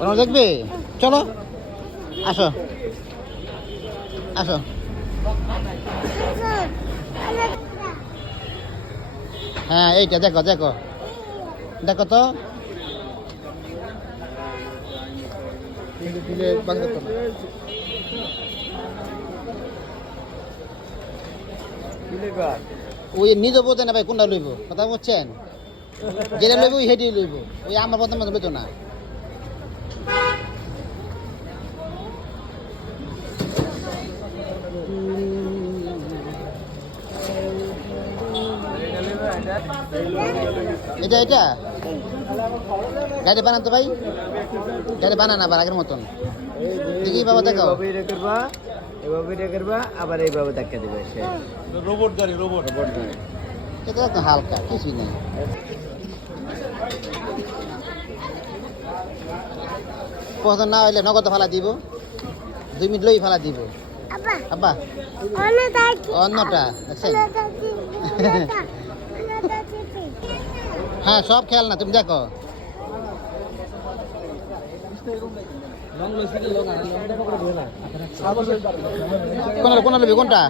ওরা দেখবে চলো আসো আসো হ্যাঁ এইটা দেখো দেখো দেখো তো ওই নিজে বোঝে না ভাই কোনটা লইব কথা বলছেন যেটা লইব ওই হেঁটেই লইব ওই আমার কথা মতো লইতো না এটা এটা গাড়ি বানান তো ভাই গাড়ি বানান আবার আগের মতন দেখি বাবা দেখো এভাবে করবা আবার এইভাবে ধাক্কা দেবে রোবট গাড়ি রোবট গাড়ি এটা তো হালকা কিছুই নেই পছন্দ না হইলে নগদ ফালা দিব 2 মিনিট লই ফালা দিব আব্বা অন্যটা দেখছেন হ্যাঁ সব খেয়াল না তুমি দেখো কোনটা নেবে কোনটা